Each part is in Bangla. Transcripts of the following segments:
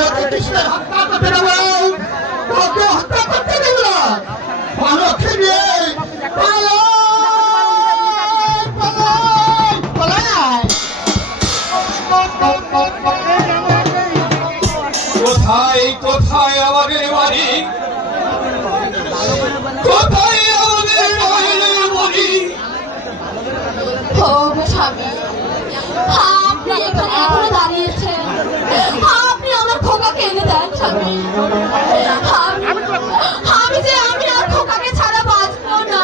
তাহলে তুই কৃষ্ণের হত্যা করতে দেবো, তোকে হত্যা করতে দেব না। ভালো খেয়ে কোথায় কোথায় আমাদের বাড়ি, কোথায় আমাদের মায়ের বাড়ি? ও গো স্বামী, আপনি এখানে এখনো দাঁড়িয়েছেন, আপনি আমার খোকাকে এনে দেন স্বামী। আমি আর খোকাকে ছাড়া বাঁচবো না।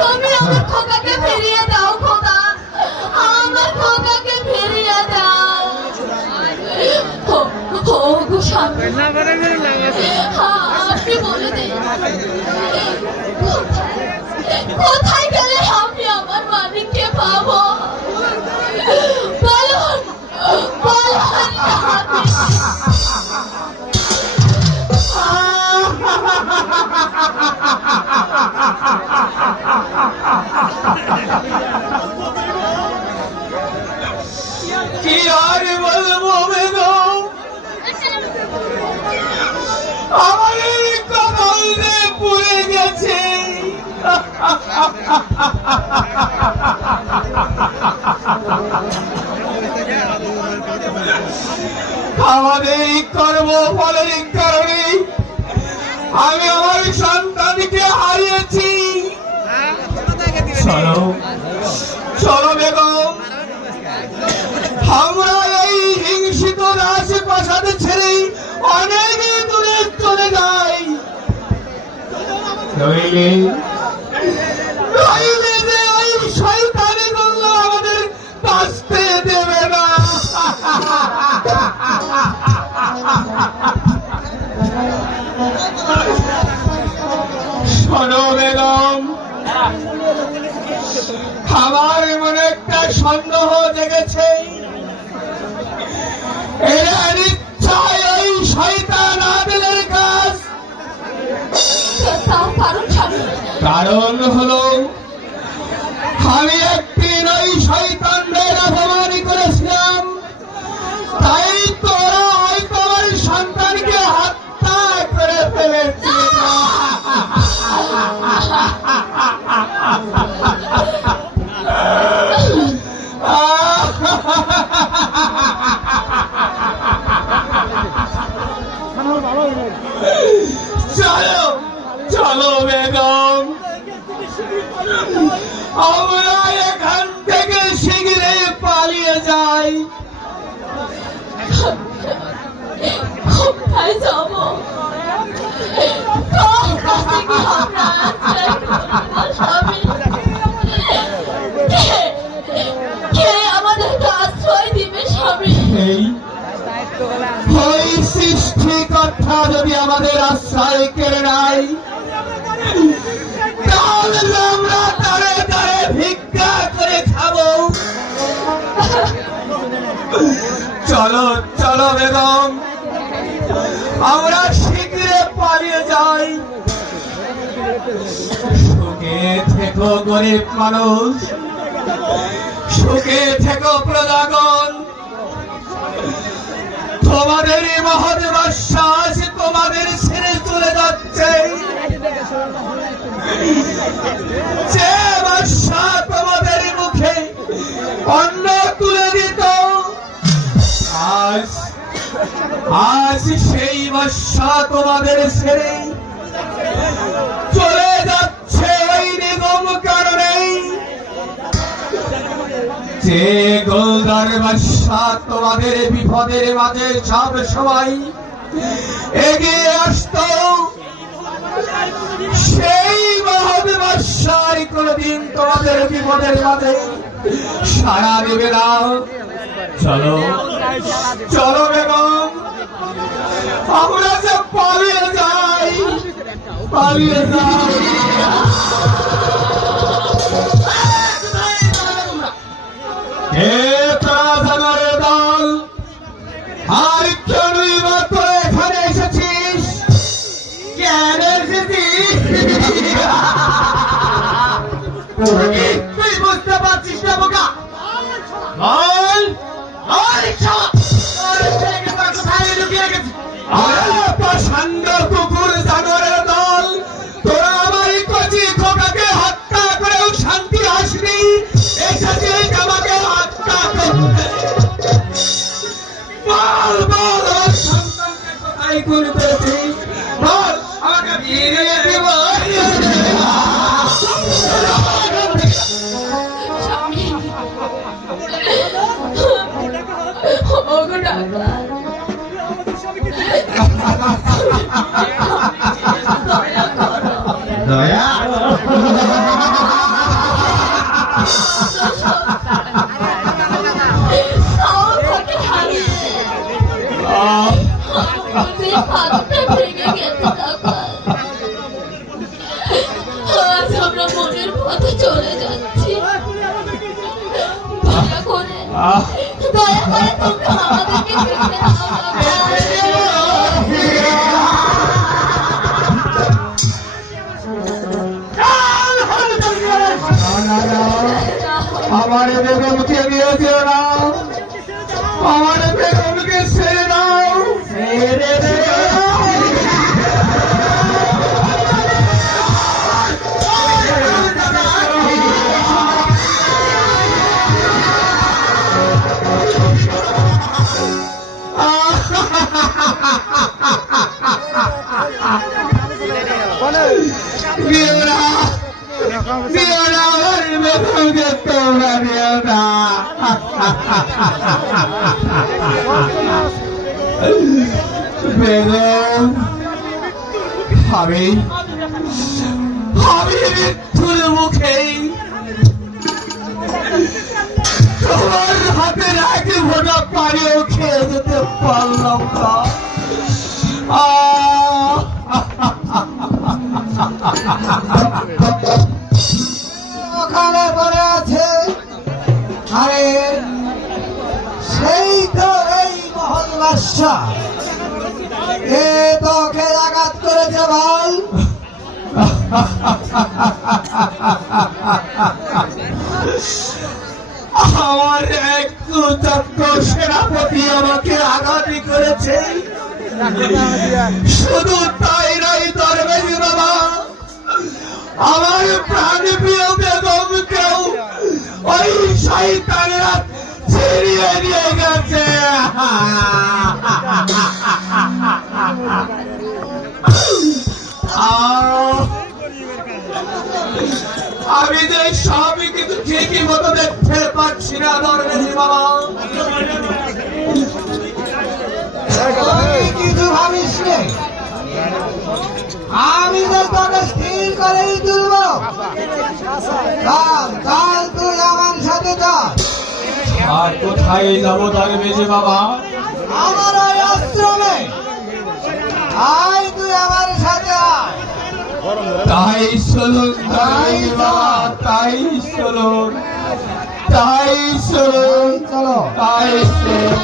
তুমি আমার খোকাকে ফিরিয়ে দাও খোকা, আমার খোকাকে ফিরিয়ে দাও। ও গো স্বামী, আপনি বলে দিন কোথায় গেলে আমি আমার মালিককে পাবো? বলুন বলুন কি আর বলবো বেগম, আমাদের কপালে পড়ে গেছে। আমাদের কর্মফলের কারণে আমি আমার সন্তানকে হারিয়েছি। চলো চলো বেগম, আমরা এই হিংসিত রাজপ্রাসাদ ছেড়ে অনেক দূরে চলে যাই, নইলে যে ওই শয়তানি গুলো আমাদের বাঁচতে দেবে না। শোনো বেগম, আমার মনে একটা সন্দেহ জেগেছে। এরা নিশ্চয় ওই শয়তান আদিলের কাজ। কারণ হলো আমি একদিন ওই শয়তানদের অপমান করেছিলাম, তাই তোরা হয়তো আমার সন্তানকে হত্যা করে ফেলেছে। চলো চলো বেগম, আমরা এখান থেকে শীঘ্রই পালিয়ে যাই। কোথায় যাবো? কে আমাদেরকে আশ্রয় দিবে স্বামী? ওই সৃষ্টিকর্তা যদি আমাদের আশ্রয় কেড়ে নেয়, তাহলে আমরা তারে তারে ভিক্ষা করে খাবো। চলো চলো বেগম, আমরা শীঘ্রই পালিয়ে যাই। সুখে থেকো গরিব মানুষ, সুখে থেকো প্রজাগণ। তোমাদেরই মহৎ বিশ্বাস তোমাদের ছেড়ে চলে যাচ্ছে। যে বাদশা তোমাদের মুখে অন্ন তুলে দিত, আজ সেই বাদশা তোমাদের ছেড়ে চলে যাচ্ছে ওই নিগম কারণেই। যে গোলদার বাদশা তোমাদের বিপদের মাঝে সব সময় এগিয়ে আসত, সেই মহৎ বাদশাই কোনদিন তোমাদের বিপদের মাঝে সাড়া দেবে না। চলো চলো বেগম, আমরা যে পালিয়ে যাই, পালিয়ে যাই। দল আর কেনই মাত্র এখানে এসেছিস? কেন এসেছিস তুই বুঝতে পারছিস না বোকা? বল খুন করেছিস? বল, আমাকে ফিরিয়ে দে বল। স্বামী ওগো ডাক্তার দয়া করো দয়া আমাকে হারিয়ে যে হাতটা ভেঙে গেছে ডাক্তার আজ আমরা মনের পথে চলে যাচ্ছি দয়া করে তুমি আমাদেরকে ফিরতে দাও আমার বেগমকে দিয়েছিল না, আমার বেগমকে ছেড়ে দাও, ছেড়ে দে। বিয়োরা বিয়োরা আমার বেগমকে তোমরা দিও না। বেগম আমি মৃত্যুর মুখে তোমার হাতের এক ফোঁটা পানিও খেয়ে যেতে পারলাম না। ওখানে পড়ে আছে, আরে সেই তো এই মহল বাদশা, এ তোকে আঘাত করেছে বল। আমার এক কুচক্র সেনাপতি আমাকে আঘাতই করেছে। শুধু তাই নয় দরবেশ বাবা, আমার প্রাণ প্রিয় বেগমকেও ওই শয়তানেরা ছিনিয়ে নিয়ে গেছে। আমি যে সবই কিছু ঠিকই মতো দেখতে পাচ্ছি না দরবেশ বাবা। কিছু ভাবিস নে, আমি তো তোকে স্থির করেই তুলব। কাল তুই আমার সাথে যা। আর কোথায় যাবো দরবেশ বাবা? আমার ওই আশ্রমে। আয় তুই আমার সাথে আয়। তাই চলুন দরবেশ বাবা, তাই চলুন, তাই চলুন, চলো তাই চলুন।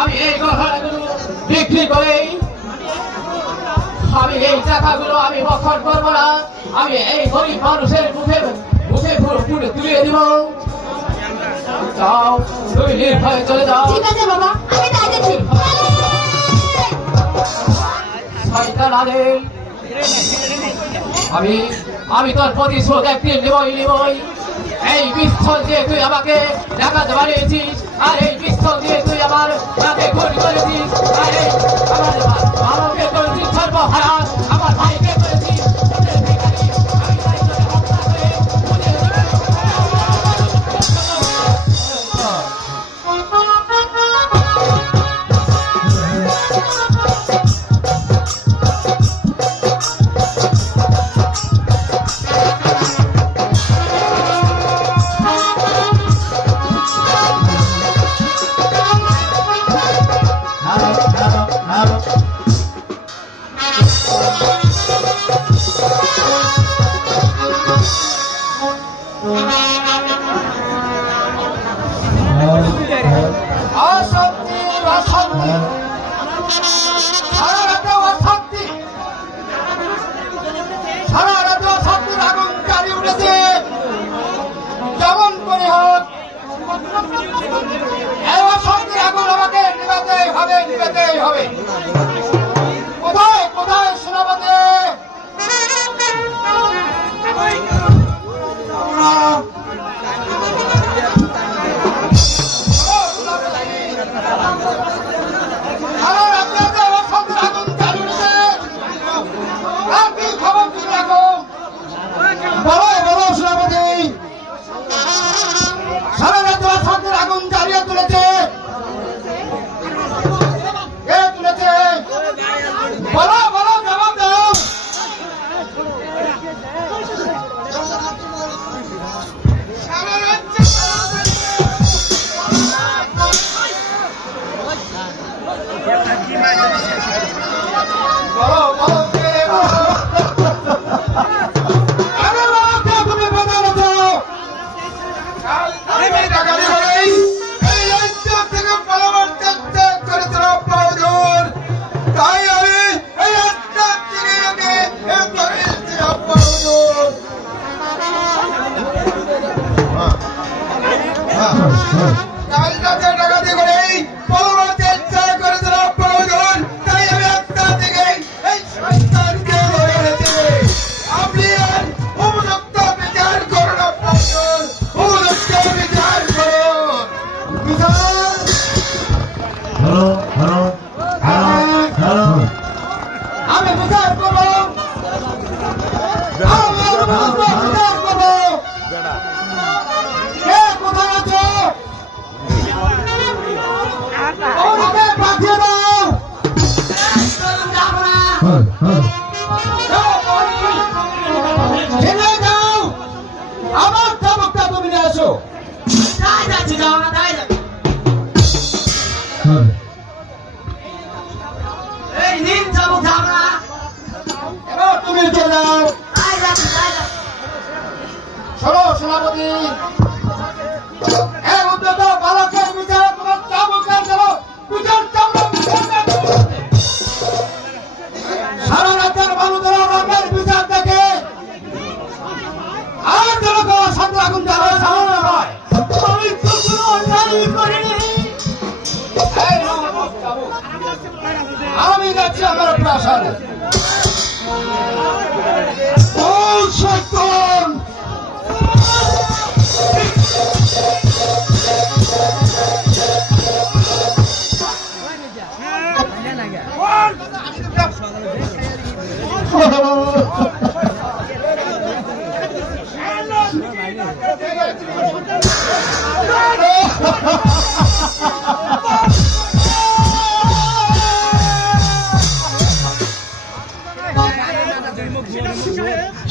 আমি এই গহনাগুলো বিক্রি করে আমি এই টাকাগুলো আমি বক্ষণ করবো না। আমি এই গরিব মানুষের মুখে মুখে পুরো তুলিয়ে দিব। যাও, তুমি নির্ভয়ে চলে যাও। ঠিক আছে বাবা, আমি তাই দেখছি। শয়তান আদেল, আমি তোর প্রতিশোধ একদিন নিবই। এই পিস্তল দিয়ে তুই আমাকে দেখাতে বানিয়েছিস, আর এই পিস্তল দিয়ে তুই আমার তাকে খুন করেছিস, আর এই আমাকে করেছিস সর্বহারা, আমার ভাইকে করেছিস। অশান্তি অশান্তি সারা রাতে অশান্তি সারা রাতে অশান্তির আগুন জ্বালিয়ে উঠেছে যেমন করে হোক এই অশান্তির আগুন আমাকে নিভাতেই হবে নিভাতেই হবে কোথায় কোথায় সেনাপতি সারা রাতে অশান্তির আগুন জ্বালিয়ে উঠেছে আর কি খবর তুমি রাখো বলো বলো সেনাপতি সারা রাতে অশান্তির আগুন জ্বালিয়ে তুলেছে কে তুলেছে বলো বলো জবাব দাও সারা রাজ্যে বলো বলো কে আরে বাবা কে তুমি বেঁধে এনেছো আমি ডাকাতি করেই এই রাজ্য থেকে পালাবার চেষ্টা করেছিল প্রয়োজন তাই আমি এই রাস্তা থেকে ওকে ধরেছি প্রয়োজন কাল রাতে ডাকাতি করেই পালাবার চেষ্টা করেছিল প্রয়োজন তাই আমি রাস্তা থেকে এই সন্তানকে ধরে এনেছি আপনি আর উপযুক্ত বিচার করুন প্রয়োজন উপযুক্ত বিচার করুন বিচার হ্যালো হ্যালো হ্যালো আমি বিচার করবো আমি বিচার করবো কে কোথায় আছো ওনাকে পাঠিয়ে দাও ছেড়ে দাও আমার চাবুকটা তুমি নিয়ে আসো তাই যাচ্ছি যাও না তাই এই নিন চাবুক যাও না এবার তুমি চলে যাও তাই যাচ্ছি শোনো সেনাপতি এই উদ্যত বালকের বিচার তোমার চাবুকের দেব বিচার চামড়া সারা রাতের মানুষের রাতের বিচার দেখে আর যেন কোনো সামনে আগুন জ্বালানো সামান্য নয় আমি তো কোনো অন্যায় করিনি এই নাও আমার চাবুক। আমি যাচ্ছি আমার প্রাসাদে ও শয়তান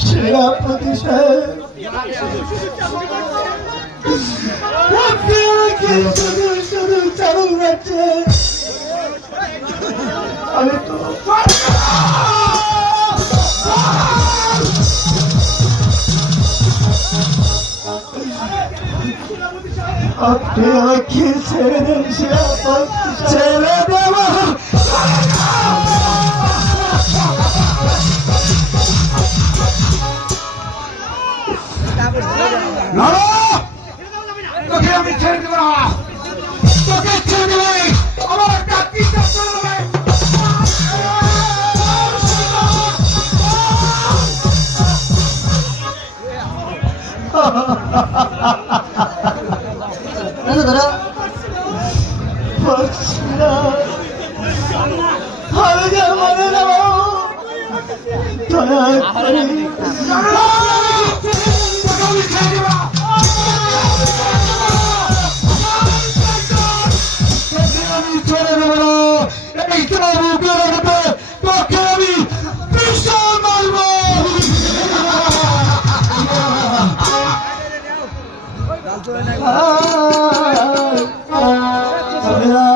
সেনাপতি সাহেব আপনি আমাকে শুধু শুধু চাবুক মারছে আমি তো আপনি আমাকে ছেড়ে দেন সেনাপতি ছেড়ে দেওয়া তোকে আমি ছেড়ে দেবো না তোকে ছেড়ে দেবো আমার ডাকি চলবে পারছি না আমি যে মরে যাব দয়া করে আমি চলে দেবো না এই চাবুকের হাতে তোকে আমি বিশাল মারবো দয়া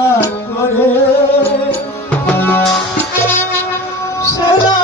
করে সেনা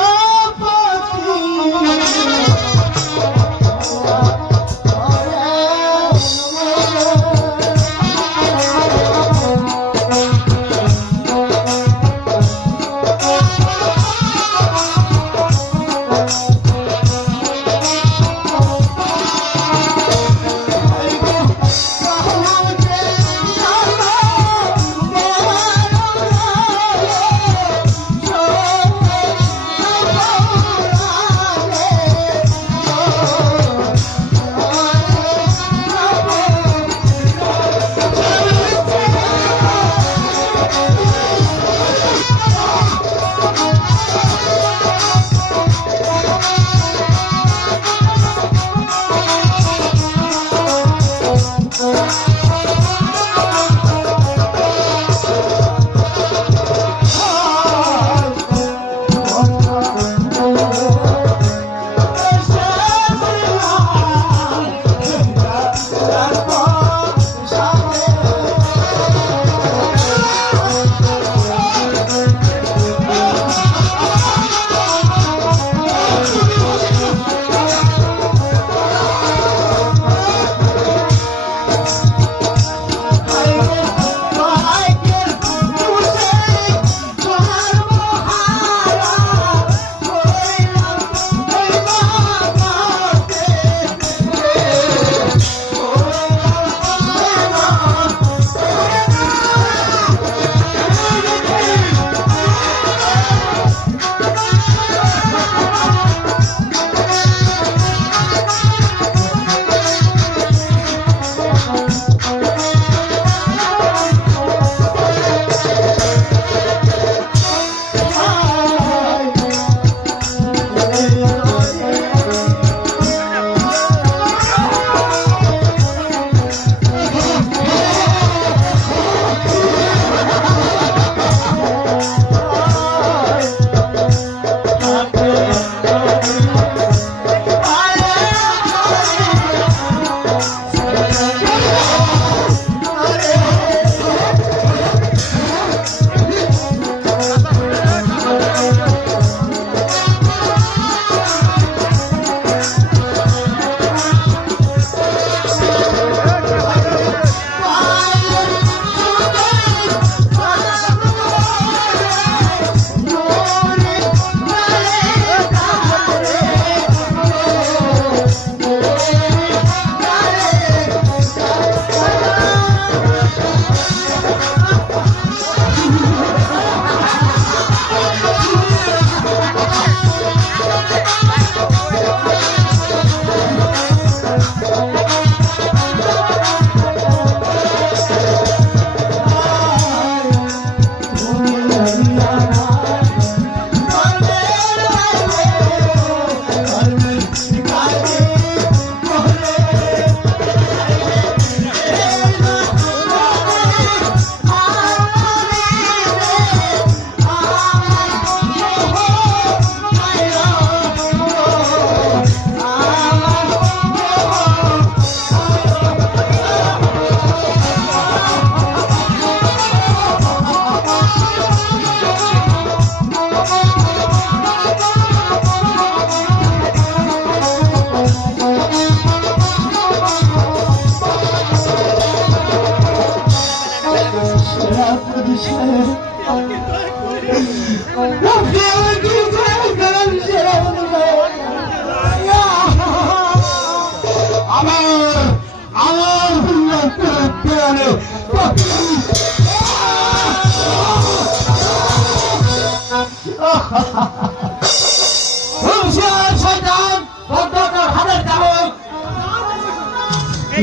হুঁশিয়ার শয়তান বদ্ধকার হাতের চাবুক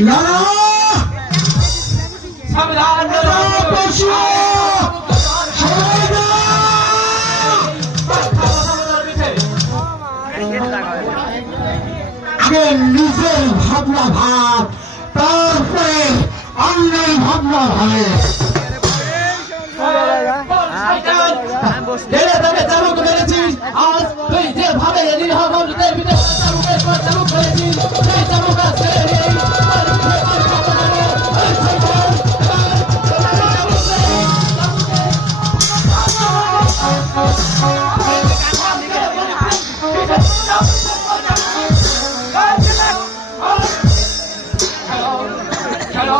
না সাবধান আগে নিজের ভাবনা ভাব, তারপরে অন্যের ভাবনা ভাবে। চাবুক মেরেছিস আজ তুই যেভাবে নিরীহ মানুষদের ভিতরে চাবুকের পর চাবুক মেরেছিস সেই চাবুক আজ ছেড়ে নেই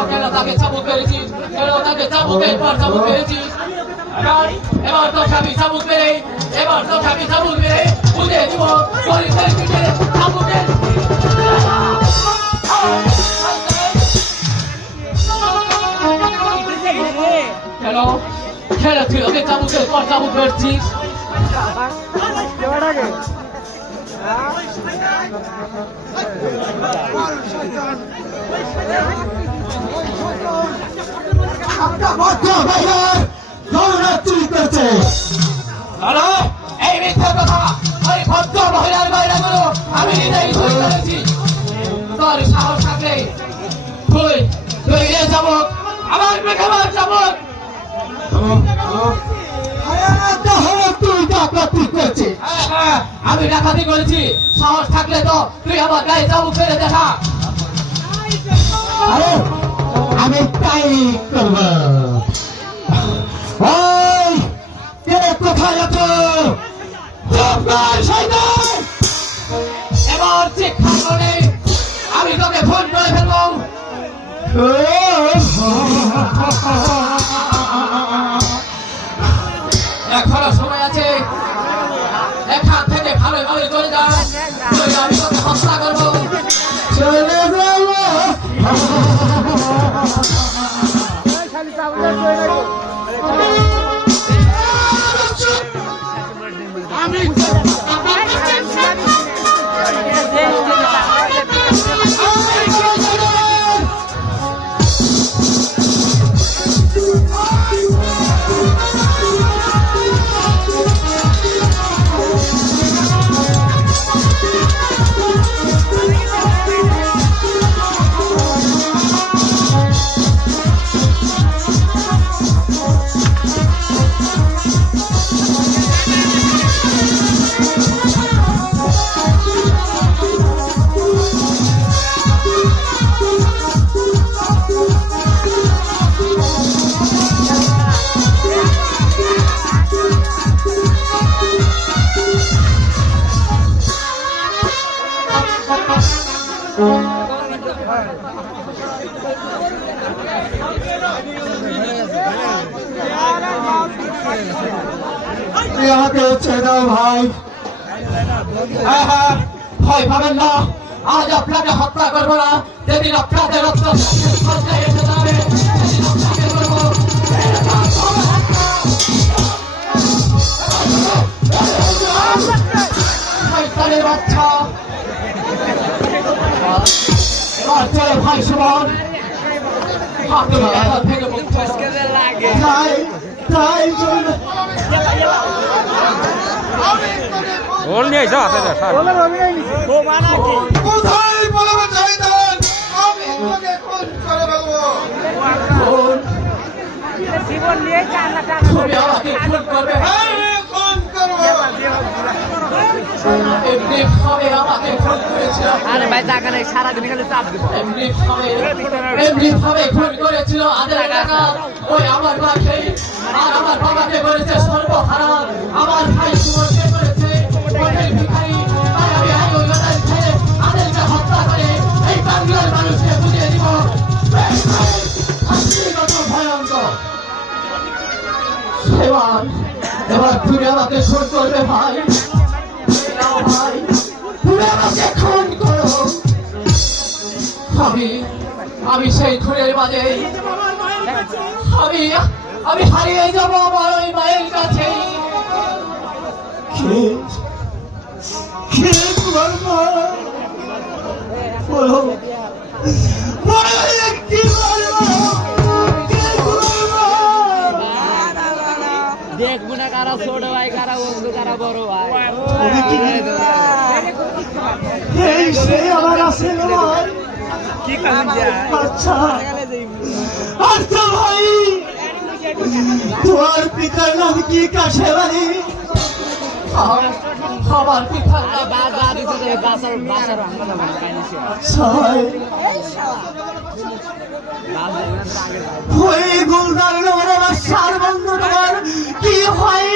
কেন তাকে চাবুক মেরেছিস কেন তাকে চাবুকের পর চাবুক মেরেছিস এবার তো খাবি চাবুক মেরে এবার তো খাবি চাবুক মেরে বুঝে দিব পুলিশের পিঠে চাবুকের কেন কেন তুই ওকে চাবুকের পর চাবুক মেরেছিস একটা ভদ্র ভাইয়ের গৌরব চুরি করছে। হ্যালো এই মিথ্যা কথা ওই ভদ্র মহিলার বাইরেগুলো আমি নিজেই ধরে করেছি তোর সাহস থাকলে তুই তুই রে চাবুক আমার পেটে মার চাবুক তাহলে তুই ডাকাতি করছিস। আমি ডাকাতি করেছি সাহস থাকলে তো তুই আমার গায়ে চাবুক ফেলে দেখা আরে আমি তাই করব। ওই কে কোথায় আছো? এবার শিক্ষা করে আমি তোকে ফোন করে ফেলবো এখনো সময় আছে এখান থেকে ভালোভাবে চলে যা নইলে আমি তোকে হত্যা করবো চলে যাব। আমাকে ছেড়ে দাও ভাই। হ্যাঁ হ্যাঁ ভয় পাবেন না আজ আপনাকে হত্যা করবো না যেদিন আপনাদের রক্ত সজ্জায় এসে যাবে সেদিন আপনাকে করবো শয়তানের বাচ্চা এবার চলে ভাই সুমন আপনি এখন থেকে মুক্ত তাই তাই কোথায় বলবো শয়তান? আমি তোকে খুন করে ফেলবো। জীবন নিয়ে কান্না তুমি আমাকে খুন করবে আমি খুন করবো। এমনি ভাবে আমাকে খুন করেছিল আরে ভাই টাকা নেই সারাদিন খালি চাপ দিব এমনি ভাবে খুন করেছিল আদের টাকা ওই আমার মাকে আর আমার বাবাকে করেছে সর্বহারা আমার ভাই সুমনকে করেছে হোটেল ভিখারি আর আমি আজ ওই লড়াই খেয়ে আদেরকে হত্যা করে এই বাংলার মানুষকে বুঝিয়ে দিব শাস্তি কত ভয়ঙ্কর এবার তুমি আমাকে খুন করবে ভাই ভাই তুমি আমাকে খুন করো আমি সেই খুনের মাঝে আমি হারিয়ে যাব আমার ওই মায়ের কাছে। কে তোমার মা? বলো, বলো একটি বলো, কে তোমার মা? দেখবো না কারা ছোট ভাই, কারা বন্ধু, কারা বড় ভাই। এই সে আমার আছে ভাই। আচ্ছা আচ্ছা ভাই, তোমার পিতার নাম কি কাশেবাড়ি? আমার পিতার নাম আচ্ছা ওই গুলদার নম্বর আমার সার বন্ধু তোমার কি হয়?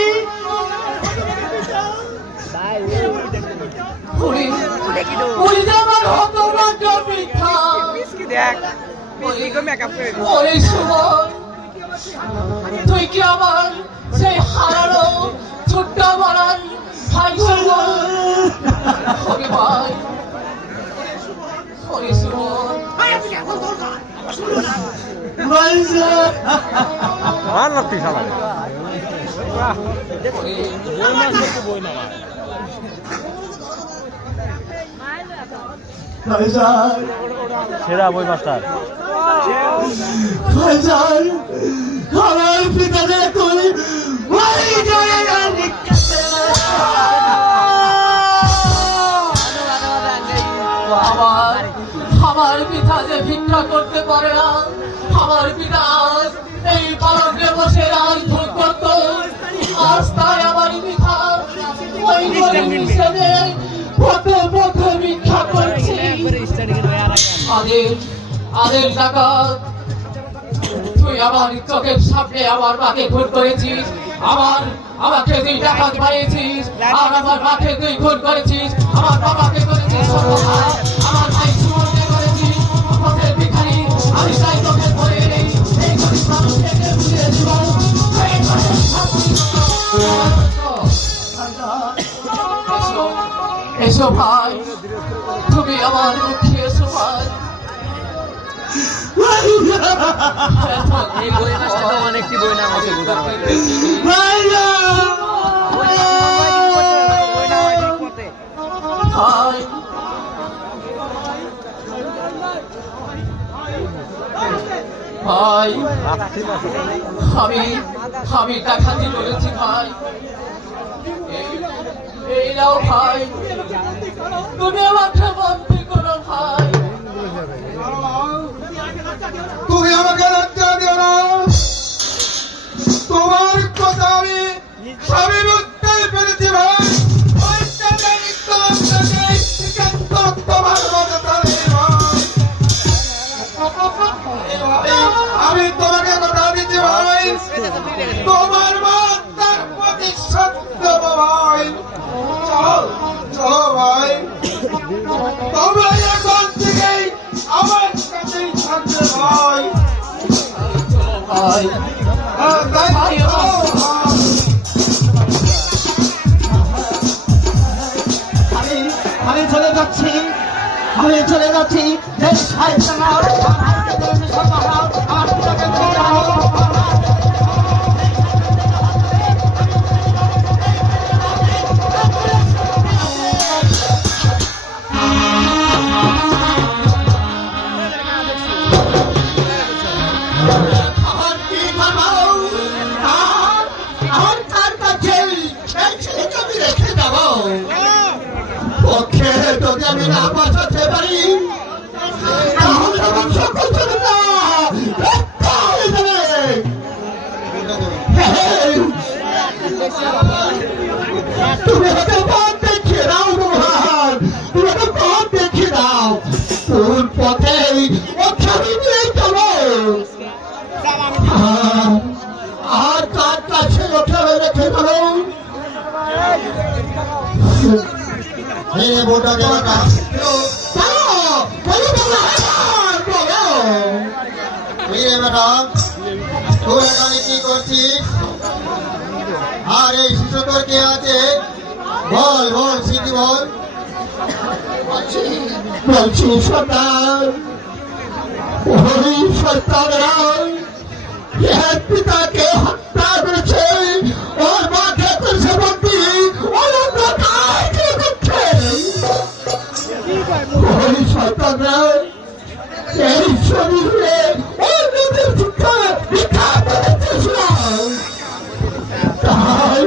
ওই যে আমার হতভাগ্য পিতা। ওরে সুমন, তুই কি আমার সেই হারানো ছোট্ট বলার ভাই সুমন? ওরে ভাই, ওরে সুমন, সেরা বই মাস্টার। আমার পিতাদের তুই আমার পিতা যে ভিক্ষা করতে পারে না, আমার পিতা আজ এই পালকে বসে রাজ ভোগ করত, আজ তাই আমার পিতা ওই গরিব হিসেবে পথে পথে ভিক্ষা করছে। আদের টাকা তুই আমার চোখের সামনে আমার মাকে খুন করেছিস, আমাকে তুই টাকা বানিয়েছিস, আর আমার মাকে তুই খুন করেছিস, আমার বাবাকে করেছিস সর্বনাশ, আমার ভাই সুমনকে করেছিস পথের ভিখারি। আমি তাই তোকে ধরে এই গরিব মানুষকে বুঝিয়ে দিব। এসো ভাই, তুমি আমার মুখে এসো ভাই। অনেকটি বই নাম আছে ভাই, আমি ডাকাতি করেছি ভাই। এই নাও ভাই, তুমি আমাকে বন্দি করো ভাই। তুমি আমাকে লজ্জা দিও না, তোমার কথা আমি সবই বুঝতে পেরেছি ভাই। আমি তোমাকে কথা দিচ্ছি ভাই, তোমার মাতার প্রতি সত্য ভাই। চল চলো ভাই, তোমরা এখন থেকেই আমার কাছেই থাকবে ভাই। ভাই আমি চলে যাচ্ছি, আমি চলে যাচ্ছি। যদি আমি না বাঁচাতে পারি তাহলে আমার সকল তুমি হয়তো পথ দেখিয়ে দাও মহান, তুমি হয়তো পথ দেখিয়ে দাও, কোন পথে ওখানে নিয়ে চলো। আর তার কাছে ওখানে রেখে চলো। বোটা গেল ম্যাডাম, তুই এখানে কি করছিস? আর এই শিশু তোর কে আছে? বল বল স্মৃতি বল। বলছি সরকার, ওই সরকার এর পিতাকে হত্যা করেছে, ওর মাকে করেছে বন্দি, ওর অন্ধকার কে করছে? ওই শয়তানরা এই শরীরে ওর নিজের শিক্ষা ভিক্ষা করেছিল। তাই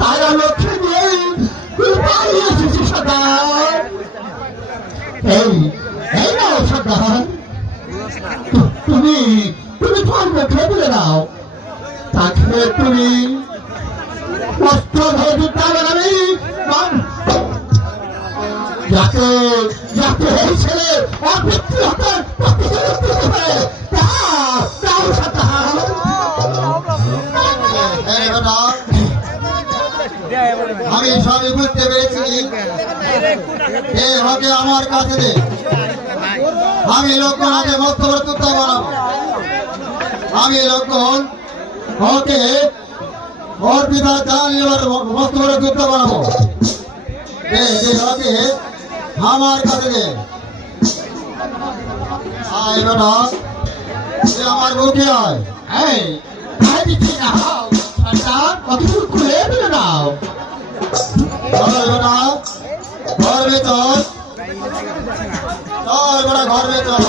তারা লক্ষ্যে নিয়ে পালিয়ে এসেছি সর্দার। এই এই নাও সর্দার, তুমি তুমি তোমার মুখে বলে দাও, তাকে তুমি অস্ত্র ধরে দিতে পারবে যাতে যাতে এই ছেলে অবৃত্তি হতে প্রতিশোধ দিতে পারে। তাও সর্দার। আমি সবই বুঝতে পেরেছি, এ হকে আমার কাছে দে, আমি লক্ষণ হকে মস্ত বড় তুত্তা বানাবো। আমি লক্ষণ হকে ওর পিতা চাল এবার মস্ত বড় তুত্তা বানাবো। হকে আমার কাছে দে। আয় বেটা, সে আমার মুখে আয়। এই আয় দিচ্ছি না, সর্দার কতদূর খুলে দিলে নাও। চল বেটা ঘর ভেতর, চল বেটা ঘর ভেতর।